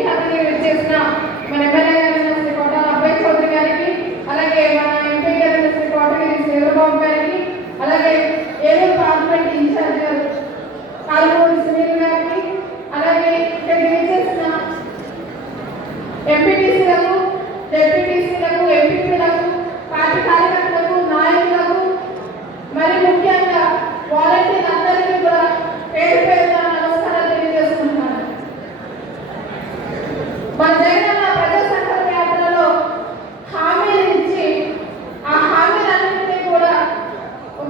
ముఖ్య అతిథిగా చేసిన మన ఎమ్మెల్యే గారు శ్రీ కోటాల అబ్బాయి చౌదరి గారికి, అలాగే మన ఎంపీ గారు శ్రీ కోటగిరి చంద్రబాబు గారికి, అలాగే ఏలూరు పార్లమెంట్ ఇన్ఛార్జ్ కాలుమూరి సునీల్ గారికి, అలాగే ఇక్కడ చేసిన ఎంపీటీసీలకు, డెప్యూటీసీలకు, ఎంపీపీలకు, పార్టీ కార్యకర్తలకు, నాయకులకు, మరి ముఖ్యంగా వాలంటీర్ అందరికీ కూడా పేరు పేరున నమస్కారాలు తెలియజేస్తున్నాను. మన జగనన్న ప్రజా సంకల్ప యాత్రలో హామీలు ఇచ్చి ఆ హామీలన్నింటినీ కూడా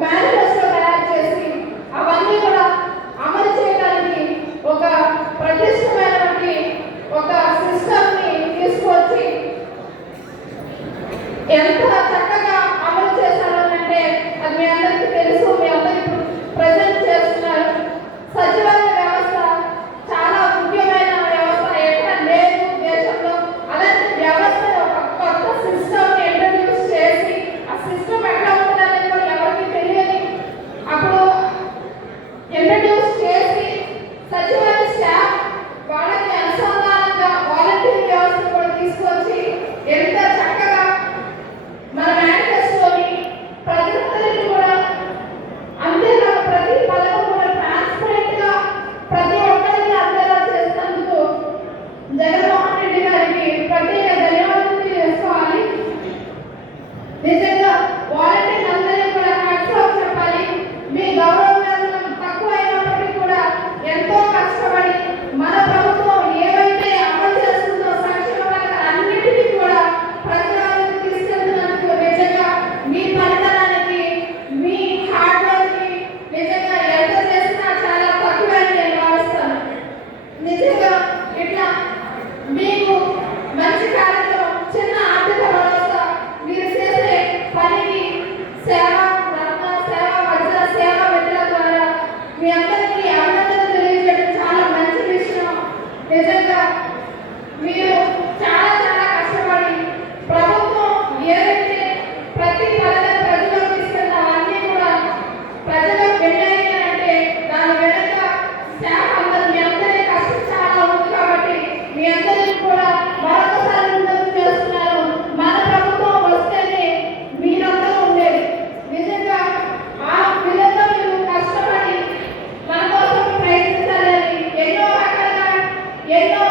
మేనిఫెస్టో తయారు చేసి అవన్నీ కూడా అమలు చేయడానికి ఒక ప్రతిష్టమైనటువంటి ఒక సిస్టమ్ని తీసుకొచ్చి ఎంత చక్కగా అమలు చేశారు అంటే అది మీ అందరికీ తెలుసు. మీ అందరూ ఇప్పుడు ప్రజెంట్ చేస్తున్నారు. సచివాలయ వ్యవస్థ చాలా ముఖ్యమైన వ్యవస్థ, ఎక్కడ లేదు దేశంలో. అలాంటి వ్యవస్థ ఒక కొత్త సిస్టమ్ని ఇంట్రడ్యూస్ చేసి ఆ సిస్టమ్ ఎట్లా ఉంటుందనేది కూడా ఎవరికి తెలియదు. అప్పుడు ఇంట్రడ్యూస్ చేసి సచివాలయ స్టాఫ్ వాళ్ళకి అనుసంధానంగా వాలంటీర్ వ్యవస్థ కూడా తీసుకొచ్చి ఎంత చక్కగా మన మేనిఫెస్టోని ప్రజలందరికీ కూడా అంతేకాక ప్రతి పథకం కూడా ట్రాన్స్పరెంట్ గా ప్రతి ఒక్కరికి అందేలా చేసినందుకు జగన్మోహన్ రెడ్డి గారికి ప్రత్యేక ధన్యవాదాలు చేసుకోవాలి. నిజంగా వాలంటీర్ అందరికీ కూడా హ్యాట్స్ ఆఫ్ చెప్పాలి. మీ గౌరవం తక్కువ అయినప్పటికీ కూడా ఎంతో కష్టపడి మన ప్రభుత్వం ఏవైతే అమలు చేస్తుందో సంక్షేమ పథకాలు అన్నిటికీ కూడా ప్రజలకు తీసుకెళ్తున్నందుకు నిజంగా మీ పనితనానికి, మీ హార్డ్ వర్క్ కి నిజంగా ఎంత చేసినా చాలా తక్కువే నేను భావిస్తాను. నిజంగా ఇట్లా మీకు మంచి కార్యక్రమం, చిన్న ఆర్థిక భరోసా, మీరు చేసే పనికి సేవ, రత్న సేవ, వజ్ర సేవ విద్య ద్వారా మీ అందరికీ అభినందనలు తెలియజేయడం చాలా మంచి విషయం. నిజంగా మీరు చాలా చాలా కష్టపడి ప్రభుత్వం ఏదైతే ప్రతి పథకం ప్రజలకు తీసుకెళ్ళాలన్నీ కూడా ప్రజలకు వెళ్ళాయి అంటే దాని వెనక స్టాఫ్ అందరూ మీ అందరి కష్టం చాలా ఉంది. కాబట్టి మీ అందరికీ కూడా మరొకసారి విజ్ఞప్తి చేస్తున్నాను, మన ప్రభుత్వం వస్తేనే మీరందరూ ఉండేది. నిజంగా ఆ విధంగా మీరు కష్టపడి మన కోసం ప్రయత్నించాలని ఎన్నో రకాలుగా ఎన్నో